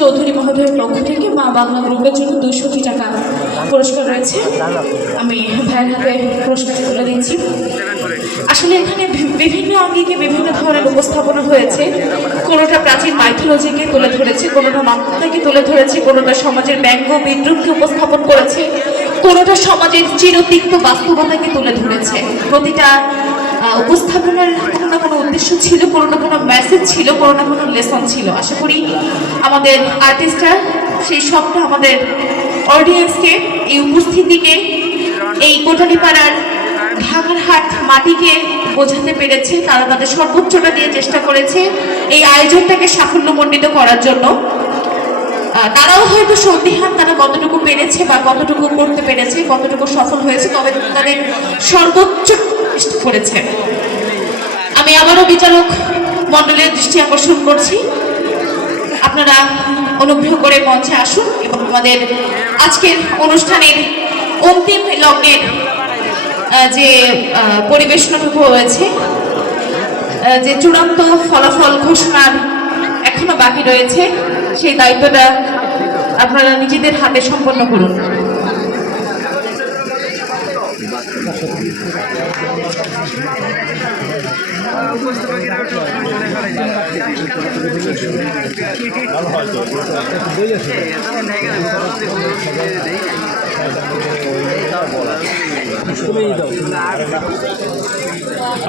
চৌধুরী মহোদয়ের পক্ষ থেকে মা বাংলা গ্রুপের জন্য 200 টাকা পুরস্কার রয়েছে। আমি ভাইয়ের হাতে পুরস্কার তুলে দিচ্ছি। আসলে এখানে বিভিন্ন অঙ্গিকে বিভিন্ন ধরনের উপস্থাপনা হয়েছে। কোনোটা প্রাচীন মাইথোলজিকে তুলে ধরেছে, কোনোটা মানবতাকে তুলে ধরেছে, কোনোটা সমাজের ব্যঙ্গ বিদ্রুপকে উপস্থাপন করেছে, কোনোটা সমাজের চিরতিক্ত বাস্তবতাকে তুলে ধরেছে। প্রতিটা উপস্থাপনার কোনো না কোনো উদ্দেশ্য ছিল, কোনো না কোনো মেসেজ ছিল, কোনো না কোনো লেসন ছিল। আশা করি আমাদের আর্টিস্টরা সেই সবটা আমাদের অডিয়েন্সকে, এই উপস্থিতিকে, এই কোটালীপাড়ার ঢাকার হাট মাটিকে বোঝাতে পেরেছে। তারা তাদের সর্বোচ্চটা দিয়ে চেষ্টা করেছে এই আয়োজনটাকে সাফল্যমণ্ডিত করার জন্য। তারাও হয়তো সন্দিহান তারা কতটুকু পেরেছে বা কতটুকু করতে পেরেছে, কতটুকু সফল হয়েছে, তবে তাদের সর্বোচ্চ চেষ্টা করেছে। আমি আবারও বিচারক মণ্ডলের দৃষ্টি আকর্ষণ করছি, আপনারা অনুগ্রহ করে মঞ্চে আসুন এবং আমাদের আজকের অনুষ্ঠানের অন্তিম লগ্নের যে পরিবেশনাটুকু হয়েছে, যে চূড়ান্ত ফলাফল ঘোষণার এখনো বাকি রয়েছে, সেই দায়িত্বটা আপনারা নিজেদের হাতে সম্পন্ন করুন।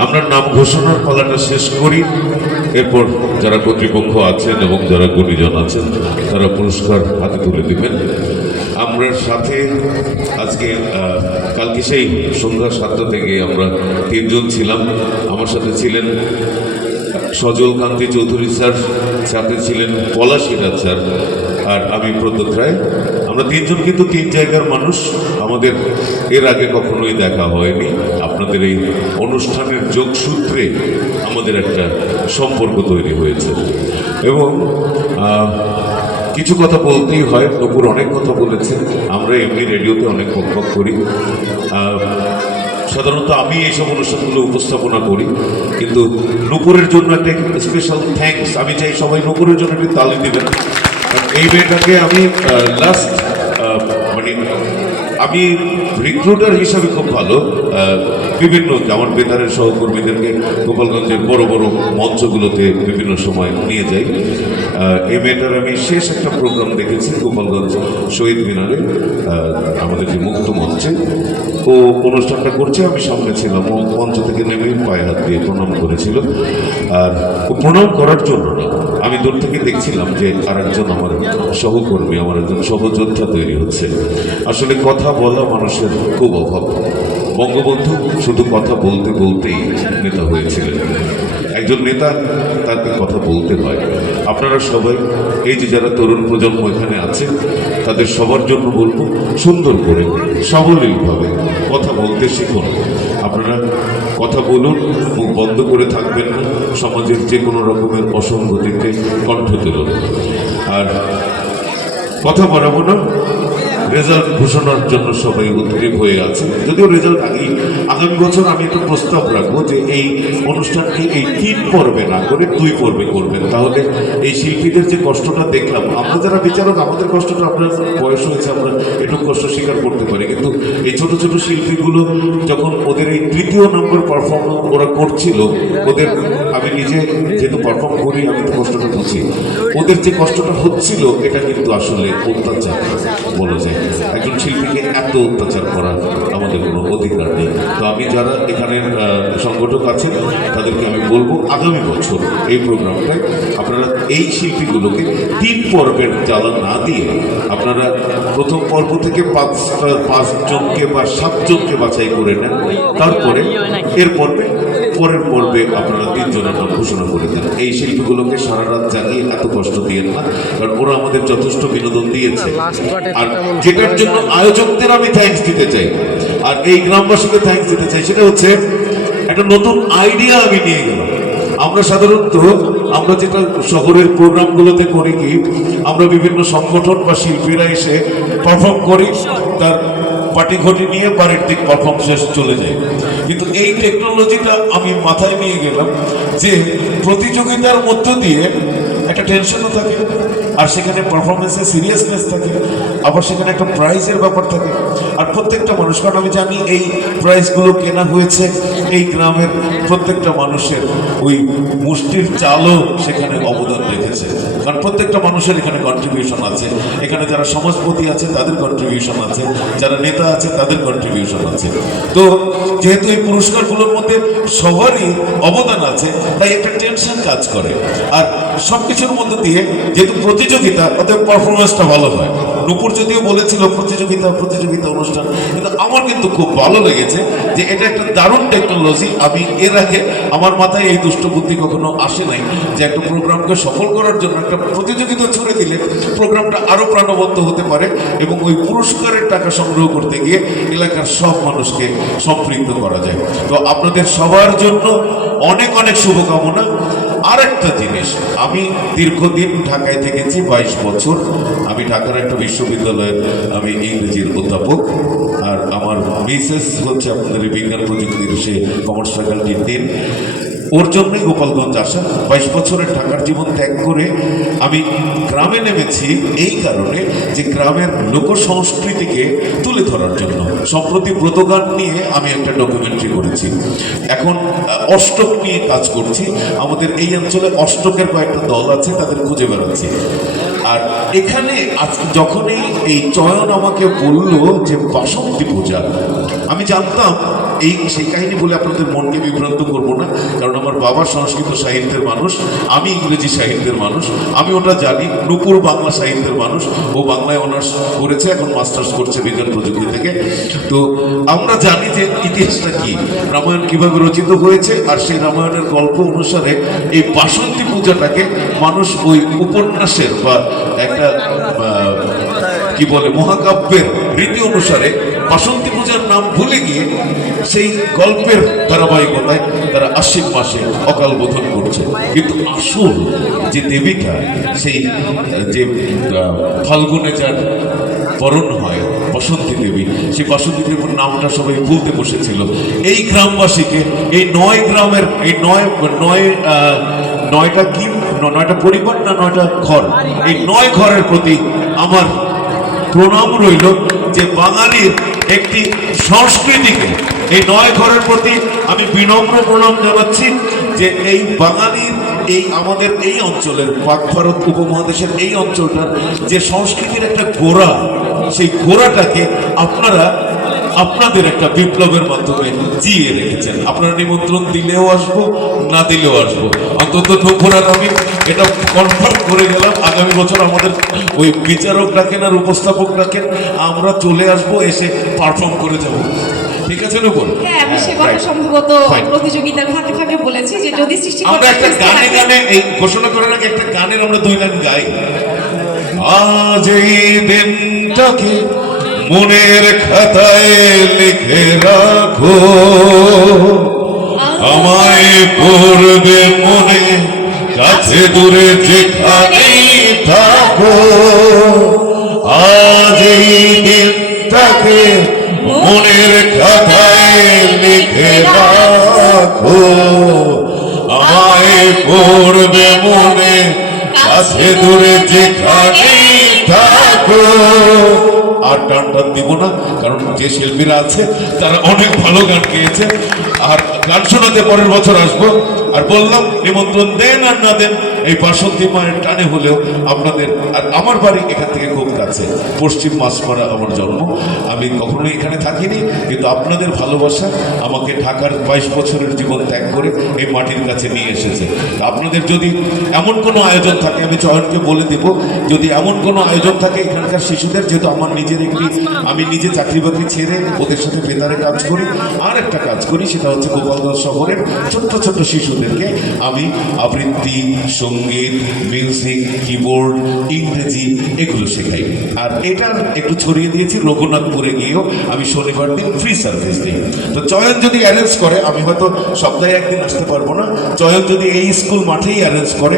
আমরা নাম ঘোষণার পালাটা শেষ করি, এরপর যারা কর্তৃপক্ষ আছেন এবং যারা গুণীজন আছেন তারা পুরস্কার হাতে তুলে দেবেন। আমরা সাথে আজকে কালকে সেই সন্ধ্যা 7টা থেকে আমরা 3 জন ছিলাম। আমার সাথে ছিলেন সজল কান্তি চৌধুরী স্যার, সাথে ছিলেন পলাশিরাজ স্যার, আর আমি প্রদ্যোৎ রায়। আমরা 3 জন কিন্তু 3 জায়গার মানুষ, আমাদের এর আগে কখনোই দেখা হয়নি। আপনাদের এই অনুষ্ঠানের যোগসূত্রে আমাদের একটা সম্পর্ক তৈরি হয়েছে এবং কিছু কথা বলতেই হয়। নূপুর অনেক কথা বলেছে, আমরা এমনি রেডিওতে অনেক বকবক করি। সাধারণত আমি এইসব অনুষ্ঠানগুলো উপস্থাপনা করি, কিন্তু নূপুরের জন্য একটা স্পেশাল থ্যাঙ্কস আমি চাই। সবাই নূপুরের জন্য একটি তালি দেবেন। এই মেয়েটাকে আমি আমি রিক্রুটার হিসাবে খুব ভালো বিভিন্ন আমার বেতারের সহকর্মীদেরকে গোপালগঞ্জের বড় বড় মঞ্চগুলোতে বিভিন্ন সময় নিয়ে যাই। এই মেয়েটার আমি শেষ একটা প্রোগ্রাম দেখেছি গোপালগঞ্জ শহীদ মিনারে, আমাদের যে মুক্ত মঞ্চে। ও অনুষ্ঠানটা করছে, আমি সামনে ছিলাম। ও মঞ্চ থেকে নেমে পায়ে হাত দিয়ে প্রণাম করেছিল। আর ও প্রণাম করার জন্য না, আমি দূর থেকে দেখছিলাম যে আর একজন আমার সহকর্মী, আমার একজন সহযোদ্ধা তৈরি হচ্ছে। আসলে কথা বলা মানুষের খুব অভাব। বঙ্গবন্ধু শুধু কথা বলতে বলতেই নেতা হয়েছিলেন। একজন নেতা তাকে কথা বলতে হয়। আপনারা সবাই এই যে যারা তরুণ প্রজন্ম এখানে আছে, তাদের সবার জন্য বলবো সুন্দর করে সাবলীলভাবে কথা বলতে শিখুন। আপনারা কথা বলুন, মুখ বন্ধ করে থাকবেন না। সমাজের যে কোনো রকমের অসঙ্গতিতে কণ্ঠ তুলুন। আর কথা বাড়াবো না, রেজাল্ট ঘোষণার জন্য সবাই উদ্গ্রীব হয়ে আছে। যদিও রেজাল্ট আগামী বছর আমি একটা প্রস্তাব রাখবো যে এই অনুষ্ঠানটি এই 3 পর্বে না করে 2 পর্বে করবেন। তাহলে এই শিল্পীদের যে কষ্টটা দেখলাম, আমরা যারা বিচারক আমাদের কষ্টটা, আপনার বয়স হয়েছে, আমরা একটু কষ্ট স্বীকার করতে পারি, কিন্তু এই ছোট ছোট শিল্পীগুলো যখন ওদের এই 3য় নম্বর পারফর্ম ওরা করছিল, ওদের আমি নিজে যেহেতু পারফর্ম করি, আমি তো কষ্টটা বুঝি। ওদের যে কষ্টটা হচ্ছিল, এটা কিন্তু আসলে অত্যাচার বলা যায়। একজন শিল্পীকে এত অত্যাচার করা আমাদের কোনো অধিকার নেই। তো আমি যারা এখানে সংগঠক আছেন তাদেরকে আমি বলবো আগামী বছর এই প্রোগ্রামটায় আপনারা এই শিল্পীগুলোকে 3 পর্বের জ্বালা না দিয়ে আপনারা প্রথম পর্ব থেকে 5 জনকে বা 7 জনকে বাছাই করে নেন। তারপরে পরের পর্বে আপনারা 3 জনের নাম ঘোষণা করে দেন। এই শিল্পীগুলোকে সারা রাত জাগিয়ে এত কষ্ট দিয়ে না, কারণ ওরা আমাদের যথেষ্ট বিনোদন দিয়েছে। আর যেটার জন্য আয়োজকদের আমি থ্যাঙ্কস দিতে চাই, আর এই গ্রামবাসীকে থ্যাঙ্কস দিতে চাই, সেটা হচ্ছে একটা নতুন আইডিয়া আমি নিয়ে গেলাম। আমরা সাধারণত আমরা যেটা শহরের প্রোগ্রামগুলোতে করি কি, আমরা বিভিন্ন সংগঠন বা শিল্পীরা এসে পারফর্ম করি, তার পার্টি ঘটি নিয়ে বাড়ির দিক পারফর্ম শেষ চলে যায়। কিন্তু এই টেকনোলজিটা আমি মাথায় নিয়ে গেলাম যে প্রতিযোগিতার মধ্য দিয়ে একটা টেনশনও থাকে, আর সেখানে পারফরমেন্সের সিরিয়াসনেস থাকে, আবার সেখানে একটা প্রাইজের ব্যাপার থাকে। আর প্রত্যেকটা মানুষ, কারণ আমি জানি এই প্রাইজগুলো কেনা হয়েছে এই গ্রামের প্রত্যেকটা মানুষের ওই মুষ্টির চালও সেখানে অবদান রেখেছে, কারণ প্রত্যেকটা মানুষের এখানে কন্ট্রিবিউশন আছে। এখানে যারা সমাজপতি আছে তাদের কন্ট্রিবিউশন আছে, যারা নেতা আছে তাদের কন্ট্রিবিউশন আছে। তো যেহেতু এই পুরস্কারগুলোর মধ্যে সবারই অবদান আছে, তাই একটা টেনশন কাজ করে। আর সব কিছুর মধ্যে দিয়ে যেহেতু প্রতিযোগিতা, অতএব পারফরমেন্সটা ভালো হয়। নূপুর যদিও বলেছিল প্রতিযোগিতা প্রতিযোগিতা অনুষ্ঠান, কিন্তু আমার কিন্তু খুব ভালো লেগেছে যে এটা একটা দারুণ টেকনোলজি। আমি এর আগে আমার মাথায় এই দুষ্ট বুদ্ধি কখনো আসে নাই যে একটা প্রোগ্রামকে সফল করার জন্য একটা প্রতিযোগিতা ছুড়ে দিলে প্রোগ্রামটা আরো প্রাণবন্ত হতে পারে এবং ওই পুরস্কারের টাকা সংগ্রহ করতে গিয়ে এলাকার সব মানুষকে সম্পৃক্ত করা যায়। তো আপনাদের সবার জন্য অনেক অনেক শুভকামনা। আর একটা জিনিস, আমি দীর্ঘদিন ঢাকায় থেকেছি, 22 বছর। আমি ঢাকার একটা বিশ্ববিদ্যালয়ের আমি ইংরেজির অধ্যাপক, আর আমার মিসেস হচ্ছে আপনাদের এই বিজ্ঞান প্রযুক্তির সে কমার্স ফ্যাকাল্টির ডিন। ওর জন্যই গোপালগঞ্জ আসা। 22 বছরের ঢাকার জীবন ত্যাগ করে আমি গ্রামে নেমেছি এই কারণে যে গ্রামের লোক সংস্কৃতিকে তুলে ধরার জন্য। সম্প্রতি ব্রতগান নিয়ে আমি একটা ডকুমেন্টারি করেছি, এখন অষ্টক নিয়ে কাজ করছি। আমাদের এই অঞ্চলে অষ্টকের কয়েকটা দল আছে, তাদের খুঁজে বেড়াচ্ছি। আর এখানে যখনই এই চয়ন আমাকে বলল যে বাসন্তী পূজা, আমি জানতাম সেই কাহিনী বলে আপনাদের মনকে বিভ্রান্ত করব না, কারণ আমার বাবা সংস্কৃত সাহিত্যের মানুষ, আমি ইংরেজি সাহিত্যের মানুষ, আমি ওটা জানি। নূপুর বাংলা সাহিত্যের মানুষ, ও বাংলায় অনার্স করেছে, এখন মাস্টার্স করছে বিজ্ঞান প্রযুক্তি থেকে। তো আমরা জানি যে ইতিহাসটা কি, রামায়ণ কিভাবে রচিত হয়েছে, আর সেই রামায়ণের গল্প অনুসারে এই বাসন্তী পূজাটাকে মানুষ ওই উপন্যাসের বা একটা কি বলে মহাকাব্যের রীতি অনুসারে বাসন্তী পূজার নাম ভুলে গিয়ে সেই গল্পের ধারাবাহিকতায় তারা আশ্বিন মাসে অকাল বোধন করছে। কিন্তু আসল যে দেবীটা, সেই যে ফাল্গুনে যার বরণ হয় বসন্তী দেবী, সেই বসন্তী দেবীর নামটা সবাই ভুলতে বসেছিল। এই গ্রামবাসীকে, এই 9 গ্রামের, এই 9টা কি 9টা পরিবার না 9টা ঘর, এই 9 ঘরের প্রতি আমার প্রণাম রইল যে বাঙালির একটি সংস্কৃতিকে, এই 9 ঘরের প্রতি আমি বিনম্র প্রণাম জানাচ্ছি যে এই বাঙালির এই আমাদের এই অঞ্চলের পাক ভারত উপমহাদেশের এই অঞ্চলটার যে সংস্কৃতির একটা গোড়া, সেই গোড়াটাকে আপনারা আপনাদের একটা বিপ্লবের মাধ্যমে জিয়ে রেখেছেন। আপনারা নিমন্ত্রণ দিলেও আসবো, না দিলেও আসবো। অন্তত নূপুর আর আমি এটা কনফার্ম করে গেলাম, আগামী বছর আমাদের ওই বিচারক ডাকেন আর উপস্থাপক ডাকেন, আমরা চলে আসবো, এসে পারফর্ম করে যাব। ঠিক আছে নূপুর? হ্যাঁ, আমি সে কথা সম্ভবত প্রতিযোগিতার ফাঁকে ফাঁকে বলেছি যে যদি সৃষ্টি আমরা একটা গানে গানে এই ঘোষণা করে রাখি, একটা গানের আমরা 2 লাইন গাই। আজ এই দিনটাকে মনের খাতায় লিখে রাখো, আমায় পড়বে মনে, কাছে দূরে যেখানেই থাকো। আজ এই দিনটাকে মনের খাতায় লিখে রাখো, আমায় পড়বে মনে, কাছে দূরে যেখানেই থাকো। আর টান টান দিব না, কারণ যে শিল্পীরা আছে তারা অনেক ভালো গান গেয়েছে, আর গান শোনাতে পরের বছর আসবো। আর বললাম নিমন্ত্রণ দেন আর না দেন, এই বাসন্তী মায়ের টানে হলেও আপনাদের। আর আমার বাড়ি এখান থেকে খুব কাছে, পশ্চিম মাছপাড়া আমার জন্ম। আমি কখনোই এখানে থাকিনি, কিন্তু আপনাদের ভালোবাসা আমাকে ঢাকার 22 বছরের জীবন ত্যাগ করে এই মাটির কাছে নিয়ে এসেছে। আপনাদের যদি এমন কোনো আয়োজন থাকে, আমি চয়নকে বলে দেব, যদি এমন কোনো আয়োজন থাকে এখানকার শিশুদের, যেহেতু আমার আমি নিজে চাকরি বাকরি ছেড়ে ওদের সাথে বেতারে কাজ করি, আর একটা কাজ করি, সেটা হচ্ছে গোপালগঞ্জ শহরের ছোট্ট ছোট্ট শিশুদেরকে আমি আবৃত্তি, সঙ্গীত, মিউজিক, কিবোর্ড, ইংরেজি এগুলো শেখাই। আর এটা একটু ছড়িয়ে দিয়েছি রঘুনাথপুরে গিয়েও, আমি শনিবার দিন ফ্রি সার্ভিস দিই। তো চয়ন যদি অ্যারেঞ্জ করে, আমি হয়তো সপ্তাহে একদিন আসতে পারবো না, চয়ন যদি এই স্কুল মাঠেই অ্যারেঞ্জ করে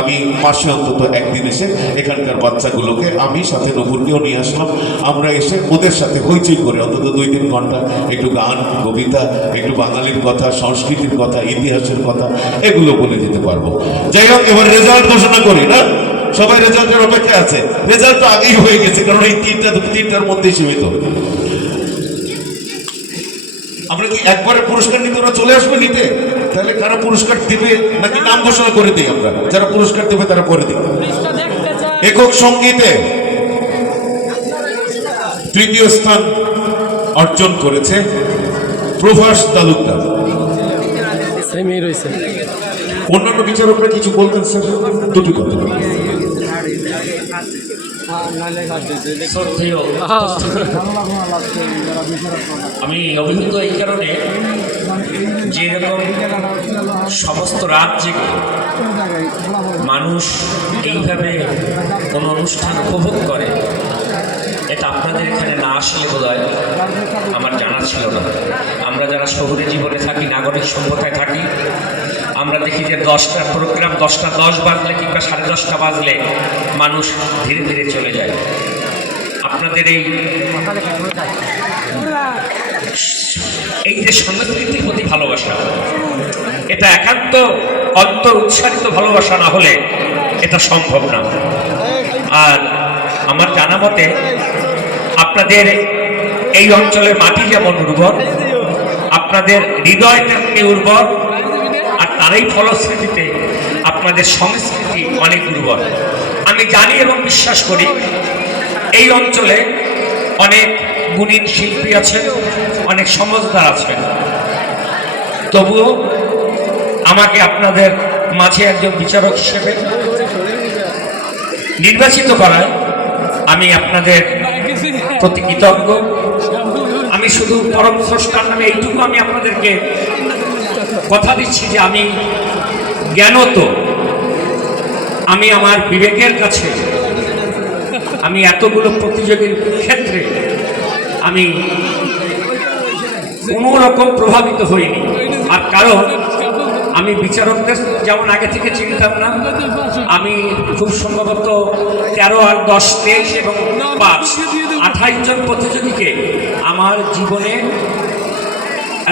আমি মাসে অন্তত একদিন এসে এখানকার বাচ্চাগুলোকে আমি সাথে নকুরকেও নিয়ে আসলাম। আমরা এসে ওদের সাথে হইচই করে অন্তত 2-3 ঘন্টা একটু গান, কবিতা, একটু বাঙালির কথা, সংস্কৃতির কথা, ইতিহাসের কথা এগুলো বলে যেতে পারবো। যাই হোক, এবার রেজাল্ট ঘোষণা করি না? সবাই রেজাল্টের অপেক্ষা আছে। রেজাল্ট তো আগেই হয়ে গেছে, কারণ এই তিনটার মধ্যেই সীমিত। আমরা কি একবারে পুরস্কার নিতে ওরা চলে আসবে নিতে? তাহলে কারা পুরস্কার দেবে নাকি নাম ঘোষণা করে দিই আমরা? যারা পুরস্কার দেবে তারা করে দিই। একক সঙ্গীতে তৃতীয় স্থান অর্জন করেছে প্রভাস তালুকদার। অন্যান্য বিচারকরা কিছু বলতেন স্যার? দুটি কথা। আমি অভিভূত এই কারণে যে এরকম সমস্ত রাত জেগে মানুষ এইভাবে কোনো অনুষ্ঠান উপভোগ করে, এটা আপনাদের এখানে না আসলে বোধহয় আমার জানা ছিল না। আমরা যারা শহুরে জীবনে থাকি, নাগরিক সভ্যতায় থাকি, আমরা দেখি যে 10টার প্রোগ্রাম 10টা 10 বাজলে কিংবা 10:30 বাজলে মানুষ ধীরে ধীরে চলে যায়। আপনাদের এই যে সংস্কৃতির প্রতি ভালোবাসা, এটা একান্ত অন্তর উৎসারিত ভালোবাসা না হলে এটা সম্ভব না। আর আমার জানা মতে আপনাদের এই অঞ্চলের মাটি যেমন উর্বর, আপনাদের হৃদয় তেমনি উর্বর, আর তারই ফলশ্রুতিতে আপনাদের সংস্কৃতি অনেক উর্বর। আমি জানি এবং বিশ্বাস করি এই অঞ্চলে অনেক গুণী শিল্পী আছেন, অনেক সমজদার আছেন। তবুও আমাকে আপনাদের মাঝে একজন বিচারক হিসেবে নির্বাচিত করায় আমি আপনাদের প্রতি কৃতজ্ঞ। আমি শুধু পরম স্রষ্টার নামে এইটুকু আমি আপনাদেরকে কথা দিচ্ছি যে আমি জ্ঞানত, আমি আমার বিবেকের কাছে আমি এতগুলো প্রতিযোগীর ক্ষেত্রে আমি কোনো রকম প্রভাবিত হইনি। আর কারণ আমি বিচারকদের যেমন আগে থেকে চিনতাম না, আমি খুব সম্ভবত 13 আর 10, 23 এবং 5, 28 জন প্রতিযোগীকে আমার জীবনে,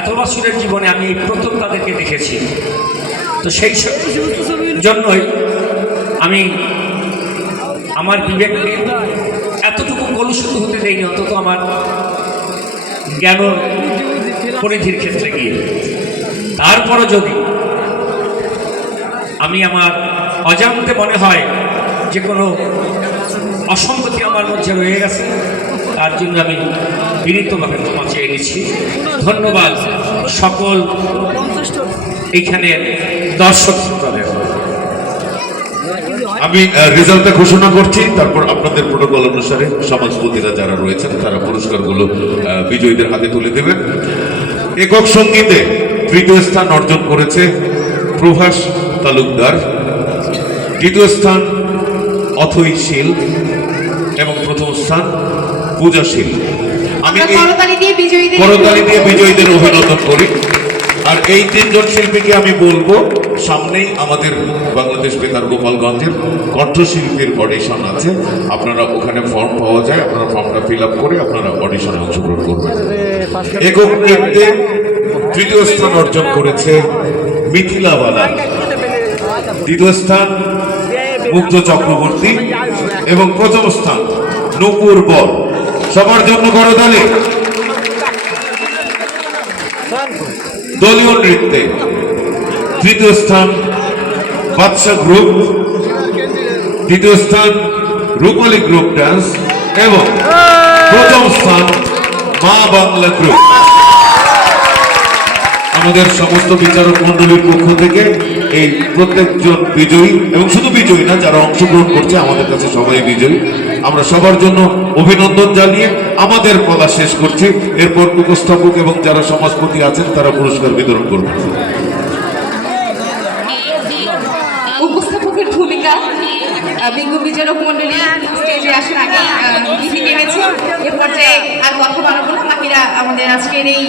এত বছরের জীবনে আমি এই প্রথম তাদেরকে দেখেছি। তো সেই জন্যই আমি আমার বিবেককে এতটুকু কলুষিত হতে দেয়নি, অন্তত আমার জ্ঞান পরিধির ক্ষেত্রে গিয়ে। তারপরও যদি আমি আমার অজান্তে মনে হয় যে কোনো অসঙ্গতি আমার মধ্যে রয়ে গেছে, তার জন্য আমি বিনীতভাবে ক্ষমা চেয়ে নিচ্ছি। ধন্যবাদ সকল এইখানে দর্শক শ্রোতাদের। আমি রেজাল্টটা ঘোষণা করছি, তারপর আপনাদের প্রোটোকল অনুসারে সমাজপতিরা যারা রয়েছেন তারা পুরস্কারগুলো বিজয়ীদের হাতে তুলে দেবেন। একক সঙ্গীতে তৃতীয় স্থান অর্জন করেছে প্রভাস তালুকদার, দ্বিতীয় স্থান অথৈ শীল এবং প্রথম স্থান পূজা শীল। আমি করতালি দিয়ে বিজয়ীদের অভিনন্দন করি। আর এই 3 জন শিল্পীকে আমি বলবো, সামনেই আমাদের বাংলাদেশ বেতার গোপালগঞ্জের কণ্ঠশিল্পীর অডিশন আছে, আপনারা ওখানে ফর্ম পাওয়া যায়, আপনারা ফর্মটা ফিল আপ করে আপনারা অডিশনে অংশগ্রহণ করবেন। একক নৃত্যে তৃতীয় স্থান অর্জন করেছে মিথিলা বালা, দ্বিতীয় স্থান মুগ্ধ চক্রবর্তী এবং প্রথম স্থান নূপুর বর। সবার জন্য করতালি। দলীয় নৃত্যে তৃতীয় স্থান বাদশা গ্রুপ, দ্বিতীয় স্থান রূপালী গ্রুপ ডান্স এবং প্রথম স্থান মা বাংলা গ্রুপ। আমাদের সমস্ত বিচারক মন্ডলীর পক্ষ থেকে এই প্রত্যেকজন বিজয়ী, এবং শুধু বিজয়ী না, যারা অংশগ্রহণ করছে আমাদের কাছে সবাই বিজয়ী, আমরা সবার জন্য অভিনন্দন জানিয়ে আমাদের পালা শেষ করছি। এরপর উপস্থাপক এবং যারা সমাজপতি আছেন তারা পুরস্কার বিতরণ করবেন। উপস্থাপকের ভূমিকা বিজ্ঞ বিচারক মন্ডলী স্টেজে আসার আগে লিখে নেমেছে। এ পর্যায়ে আর কথা বাড়াবো না, বাকিরা আমাদের আজকের এই